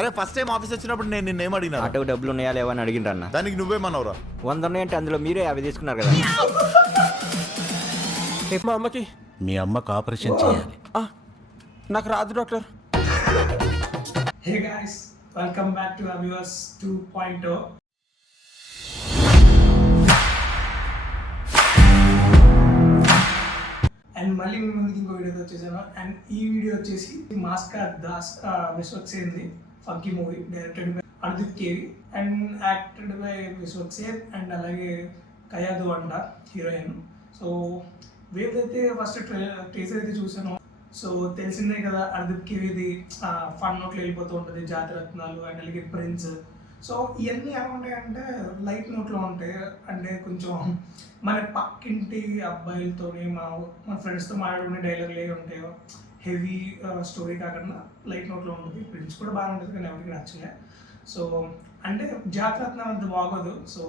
అరే first time office వచ్చినప్పుడు నేను నిన్న ఏం అడిగినా? ఆటో డబ్బులు ఉన్నాయా లేవా అని అడిగిన అన్న. దానికి నువ్వేమన్నావురా? 100 ఉన్నాయంటే అందులో మీరే 50 తీసుకున్నారు కదా. మా అమ్మకి మీ అమ్మకు ఆపరేషన్ చేయాలి. నాకు రాదు doctor. Hey guys, welcome back to Avios 2.0. And మళ్ళీ మీ ముందుకి ఇంకో వీడియోతో వచ్చేసాను. అండ్ ఈ వీడియో వచ్చేసి మాస్కా Das విశ్వక్సేన్ది funky movie directed by Anudeep KV and acted by Vishwaksen and అలాగే కయాదు అండ హీరోయిన్. సో వీళ్ళైతే ఫస్ట్ టీజర్ అయితే చూసాను. సో తెలిసిందే కదా, అనుదీప్ కేవిది ఫన్ నోట్లు వెళ్ళిపోతూ ఉంటుంది, జాతిరత్నాలు అండ్ అలాగే ప్రిన్స్. సో ఇవన్నీ ఎలా ఉంటాయంటే లైట్ నోట్లో ఉంటాయి. అంటే కొంచెం మన పక్కింటి అబ్బాయిలతోని మన ఫ్రెండ్స్తో మాట్లాడుకునే డైలాగులు ఏ ఉంటాయో, హెవీ స్టోరీ కాకుండా లైట్ నోట్లో ఉంటుంది. ప్రిన్స్ కూడా బాగా ఉంటుంది కానీ ఎవరికి నచ్చలే. సో అంటే జాతిరత్నం అంత బాగోదు. సో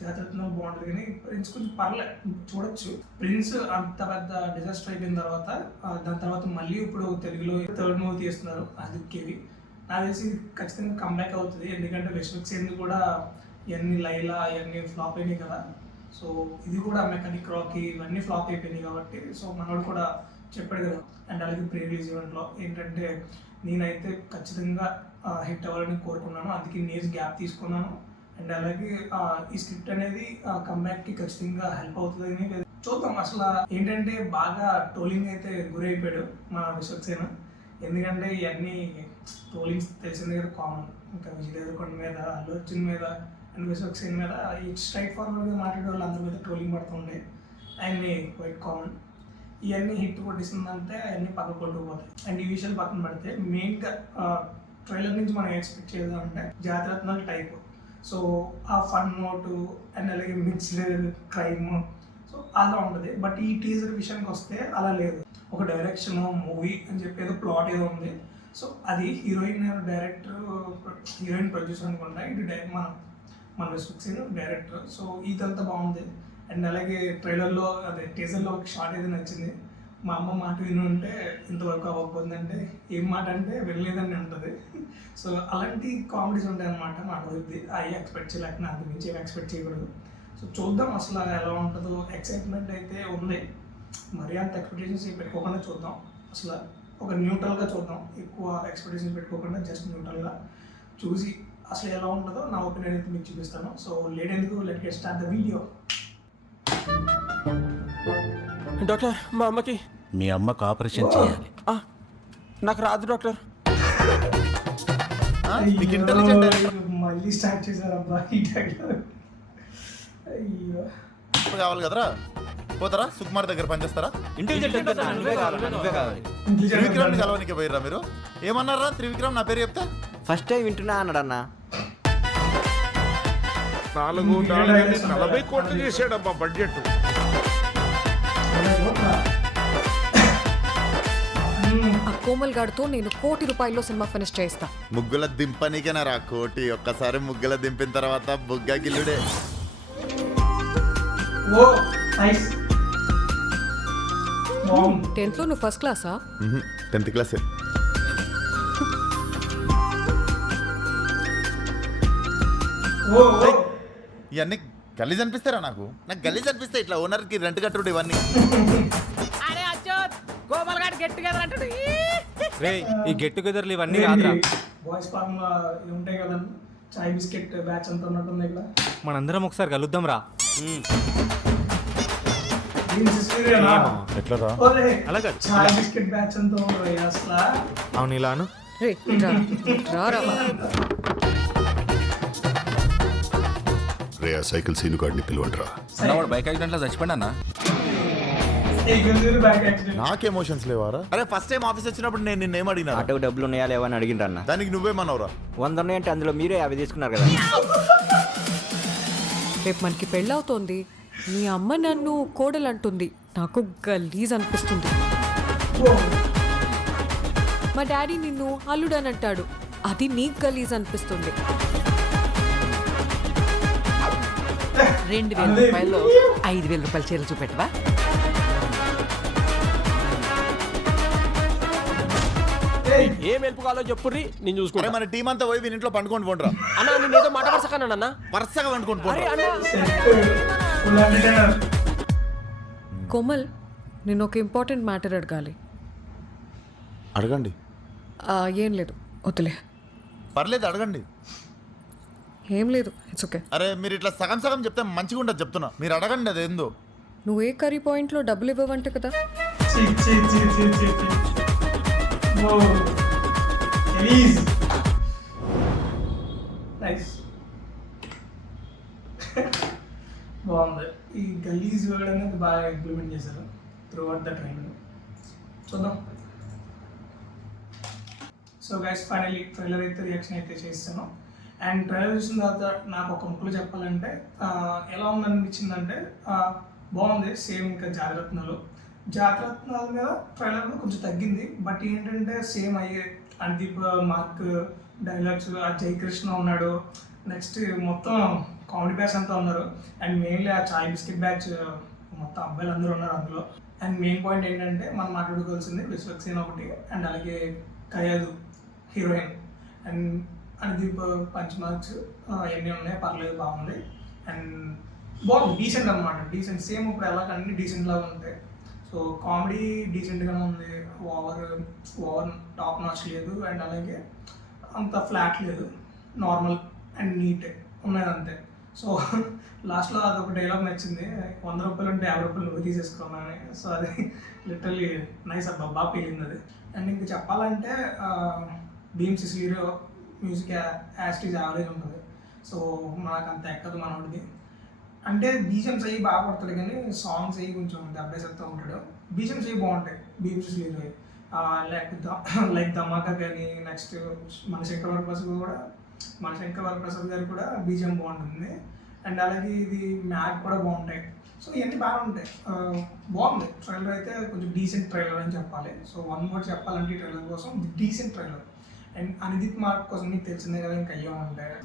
జాతిరత్నం బాగుంటుంది కానీ ప్రిన్స్ కొంచెం పర్లేదు, చూడొచ్చు. ప్రిన్స్ అంత పెద్ద డిజాస్టర్ అయిపోయిన తర్వాత దాని తర్వాత మళ్ళీ ఇప్పుడు తెలుగులో థర్డ్ మూవీ తీస్తున్నారు అనుదీప్ కేవి. నాకు తెలిసి ఖచ్చితంగా కంబ్యాక్ అవుతుంది, ఎందుకంటే విశ్వక్సేన్ కూడా ఇవన్నీ లైలా ఇవన్నీ ఫ్లాప్ అయినాయి కదా. సో ఇది కూడా మెకానిక్ రాకీ ఇవన్నీ ఫ్లాప్ అయిపోయినాయి కాబట్టి సో మనోడు కూడా చెప్పాడు కదా. అండ్ అలాగే ప్రీ రిలీజ్ ఈవెంట్లో ఏంటంటే నేనైతే ఖచ్చితంగా హిట్ అవ్వాలని కోరుకున్నాను, అందుకే నేను గ్యాప్ తీసుకున్నాను. అండ్ అలాగే ఈ స్క్రిప్ట్ అనేది కంబ్యాక్కి ఖచ్చితంగా హెల్ప్ అవుతుందని చూద్దాం. అసలు ఏంటంటే బాగా ట్రోలింగ్ అయితే గురైపోయాడు మా విశ్వక్సేన్, ఎందుకంటే ఇవన్నీ ట్రోలింగ్స్ తెలిసిందే కదా కామన్. ఇంకా విజయ్ దేవరకొండ మీద, అల్లు అర్జున్ మీద అండ్ విశ్వక్సేన్ మీద ఈ స్ట్రైట్ ఫార్వర్డ్గా మాట్లాడే వాళ్ళు అందరి మీద ట్రోలింగ్ పడుతుండే, అవన్నీ క్వైట్ కామన్. ఇవన్నీ హిట్ కొట్టిస్తుందంటే అవన్నీ పక్కకు కొట్టుకుపోతాయి. అండ్ ఈ విషయాలు పక్కన పడితే మెయిన్గా ట్రైలర్ నుంచి మనం ఎక్స్పెక్ట్ చేద్దామంటే జాతిరత్నాలు టైప్. సో ఆ ఫన్ నోటు అండ్ అలాగే మిక్స్డ్ క్రైమ్ సో అలా ఉంటుంది. బట్ ఈ టీజర్ విషయానికి వస్తే అలా లేదు. ఒక డైరెక్షన్ మూవీ అని చెప్పి ఏదో ప్లాట్ ఏదో ఉంది. సో అది హీరోయిన్ డైరెక్టర్, హీరోయిన్ ప్రొడ్యూసర్ అనుకుంటా, ఇది మన విశ్వక్సేన్ డైరెక్టర్. సో ఇదంతా బాగుంది. అండ్ అలాగే ట్రైలర్లో అదే టీజర్లో ఒక షార్ట్ అయితే నచ్చింది. మా అమ్మ మాట వినుంటే ఇంతవరకు అవ్వకపోతుందంటే ఏం మాట అంటే వెళ్ళలేదని ఉంటుంది. సో అలాంటి కామెడీస్ ఉంటాయి అన్నమాట. మాట వద్ది అవి ఎక్స్పెక్ట్ చేయలేకపోయినా అంత మించి ఏమి ఎక్స్పెక్ట్ చేయకూడదు. సో చూద్దాం అసలు ఎలా ఉంటుందో. ఎక్సైట్మెంట్ అయితే ఉంది, మరీ అంత ఎక్స్పెక్టేషన్స్ పెట్టుకోకుండా చూద్దాం. అసలు ఒక న్యూట్రల్గా చూద్దాం, ఎక్కువ ఎక్స్పెక్టేషన్స్ పెట్టుకోకుండా జస్ట్ న్యూట్రల్గా చూసి అసలు ఎలా ఉంటుందో నా ఒపీనియన్ అయితే మీకు చూపిస్తాను. సో లేట్ ఎందుకు, let get start the video. Doctor మా అమ్మకి మీ అమ్మకు ఆపరేషన్ చేయాలి. నాకు రాదు డాక్టర్. నీకు ఇంటెలిజెంట్ డైరెక్టర్ మళ్ళీ స్టార్ట్ చేశారు అబ్బా ఈ డైలాగ్. అయ్యో కావాలి కదరా, పోతారా సుకుమార్ దగ్గర పనిచేస్తారా? త్రివిక్రమ్ కలవనికి పోయిర్రా మీరు? ఏమన్నారా త్రివిక్రమ్ నా పేరు చెప్తే? ఫస్ట్ టైం వింటున్నా అన్నాడు అన్న. 40 కోట్లు చేసాడమ్మా బడ్జెట్. ఆ కోమల్ గాడితో నేను ₹1 కోటి సినిమా ఫినిష్ చేస్తా. ముగ్గుల దింపనికేనా రా కోటి? ఒక్కసారి ముగ్గుల దింపిన తర్వాత బుగ్గా గిల్లుడే. ఓ నైస్. 10th లో నువ్వు ఫస్ట్ క్లాసా? 10th class. ఇవన్నీ గలీజ్ అనిపిస్తారా? నాకు గలీజ్ అనిపిస్తాయి ఇట్లా ఓనర్కి రెంట్ కట్టుడు ఇవన్నీ. ఈ గెట్ టుగెదర్లు ఇవన్నీ కాదురా. బాయ్స్ ఫార్మ్ ఉంటాయి కదా, చాయ్ బిస్కెట్ బ్యాచ్ అంతా ఉన్నట్టుంది ఇక్కడ. మనందరం ఒకసారి కలుద్దాం రా. ఎట్లా అలాగే చాయ్ బిస్కెట్ బ్యాచ్ అంతా ఉంటుంది అసలు. అవును ఇలాను. రే ఆ సైకిల్ సీను గాడిని పిలువండిరా. బైక్ యాక్సిడెంట్లో చచ్చిపోయినా అన్న. నాకు ఎమోషన్స్ లేవారా? అరే ఫస్ట్ టైం ఆఫీస్ వచ్చినప్పుడు నేను నిన్న ఏం అడిగినా? ఆటో డబ్బులు ఉన్నాయా లేవా అని అడిగిన అన్న. దానికి నువ్వేమన్నావురా? 100 ఉన్నాయంటే అందులో మీరే 50 తీసుకున్నారు కదా. రేపు మనకి పెళ్ళవుతోంది, మీ అమ్మ నన్ను కోడలు అంటుంది, నాకు గలీజ్ అనిపిస్తుంది. మా డాడీ నిన్ను అల్లుడని అంటాడు, అది నీకు గలీజ్ అనిపిస్తుంది. 2,000 రూపాయలు 5,000 రూపాయల చీరలు చూపెట్టవా? ఏం హెల్ప్ కావాలో చెప్పుర్రి నేను అరే చూసుకుంటా. మన టీం అంతా పోయి వీని ఇంట్లో పండుకొని పోండిరా. అన్న నేను ఏదో మాట వరుసకన్నా. వరుసగా పండుకొని అరే పోండి. అన్న సెట్ ఫుల్ ఎంటర్టైనర్. కోమల్ నేను ఒక ఇంపార్టెంట్ మ్యాటర్ అడగాలి. అడగండి. ఏం లేదు వద్దులే. పర్లేదు అడగండి. ఏం లేదు, ఇట్స్ ఓకే. అరే మీరు ఇట్లా సగం సగం చెప్తే మంచిగా ఉండదు చెప్తున్నా. మీరు అడగండి అదేందో. నువ్వు ఏ కర్రీ పాయింట్లో డబ్బులు ఇవ్వవంట కదా. చి చి చి చి చి చి. ఓ ఎలీజ్ నైస్. బాగుంది. ఈ గలీజ్ వర్డ్ అనేది బాగా ఇంప్లిమెంట్ చేశారు త్రూ అవుట్ ద ట్రైలర్. చూద్దాం. సో గైస్ ఫైనల్లీ ట్రైలర్ అయితే రియాక్షన్ అయితే చేస్తాను. అండ్ ట్రైలర్ చూసిన తర్వాత నాకు ఒక ముక్కలు చెప్పాలంటే ఎలా ఉందనిపించిందంటే బాగుంది. సేమ్ ఇంకా జాతిరత్నాల మీద ట్రైలర్ కొంచెం తగ్గింది. బట్ ఏంటంటే సేమ్ అయ్యే అనుదీప్ మార్క్ డైలాగ్స్, ఆ జయకృష్ణ ఉన్నాడు, నెక్స్ట్ మొత్తం కామెడీ బ్యాచ్ అంతా ఉన్నారు. అండ్ మెయిన్లీ ఆ చాయ్ బిస్కెట్ బ్యాచ్ మొత్తం అబ్బాయిలు అందరూ ఉన్నారు అందులో. అండ్ మెయిన్ పాయింట్ ఏంటంటే మనం మాట్లాడుకోవాల్సింది విశ్వక్సేన్ ఒకటి, అండ్ అలాగే Kayadu heroine, and Anudeep punch marks అవన్నీ ఉన్నాయి. పర్లేదు, బాగుంది. అండ్ బాగుంది, డీసెంట్ అనమాట. డీసెంట్ సేమ్ ఇప్పుడు ఎలా అన్ని డీసెంట్ లాగా ఉంటాయి. సో కామెడీ డీసెంట్గానే ఉంది. ఓవర్ టాప్ నాచ్ లేదు, అండ్ అలాగే అంత ఫ్లాట్ లేదు, నార్మల్ అండ్ నీట్ ఉన్నది అంతే. సో లాస్ట్లో అదొక డైలాగ్ నచ్చింది, 100 రూపాయలు ఉంటే 50 రూపాయలు నువ్వు తీసేసుకున్నాను. సో అది లిటరల్లీ నైస్ అబ్బా, బాగా పేలింది అది. అండ్ ఇంక చెప్పాలంటే భీమ్ సిసిలీలో మ్యూజిక్ యాస్టీజ్ యావరేజ్ ఉంటుంది. సో నాకు అంత ఎక్కదు మనోడిది. అంటే బీజిఎమ్స్ అయ్యి బాగా పడతాడు కానీ సాంగ్స్ అయ్యి కొంచెం దెబ్బేసేస్తూ ఉంటాడు. బీజిఎమ్స్ అయ్యి బాగుంటాయి భీమ్ సిసిలీలో, లైక్ ధమాకా కానీ, నెక్స్ట్ శంకర్ వరప్రసాద్ గారు కూడా బీజిఎం బాగుంటుంది. అండ్ అలాగే ఇది మ్యాక్ కూడా బాగుంటాయి. సో ఇవన్నీ బాగా ఉంటాయి. బాగుంది ట్రైలర్ అయితే, కొంచెం డీసెంట్ ట్రైలర్ అని చెప్పాలి. సో వన్ వర్డ్ చెప్పాలంటే ఈ ట్రైలర్ కోసం decent trailer. And Anudeep mark కోసం మీకు తెలిసిందే కదా, ఇంకా అయ్యే ఉంటాయి.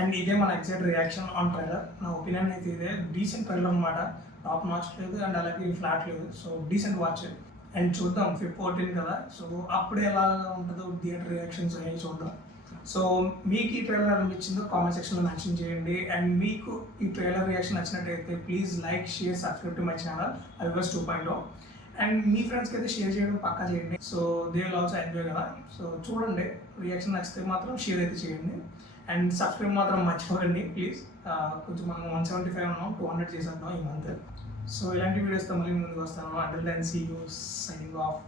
అండ్ ఇదే మన ఎగ్జాక్ట్ రియాక్షన్ ఆన్ ట్రైలర్. నా ఒపీనియన్ అయితే ఇదే, డీసెంట్ ట్రైలర్ అనమాట. టాప్ నాచ్ లేదు, అండ్ అలాగే ఫ్లాట్ లేదు. So decent watch. అండ్ చూద్దాం, Feb 14 కదా, సో అప్పుడు ఎలా ఉంటుందో థియేటర్ రియాక్షన్స్ అనేవి చూద్దాం. సో మీకు ఈ ట్రైలర్ అనిపించిందో కామెంట్ సెక్షన్లో మెన్షన్ చేయండి. అండ్ మీకు ఈ ట్రైలర్ రియాక్షన్ నచ్చినట్టయితే please like, share, subscribe to my channel Aviverse 2.0. And మీ ఫ్రెండ్స్కి అయితే షేర్ చేయడం పక్కా చేయండి. So they will also enjoy కదా. సో చూడండి, రియాక్షన్ నచ్చితే మాత్రం షేర్ అయితే చేయండి. అండ్ సబ్స్క్రైబ్ మాత్రం మర్చిపోకండి ప్లీజ్. కొంచెం మనం 175 ఉన్నాం, 200 చేసేద్దాం ఈ మంత్. సో ఇలాంటి వీడియోస్తో మళ్ళీ ముందుకు వస్తాను. Until then see you, signing of.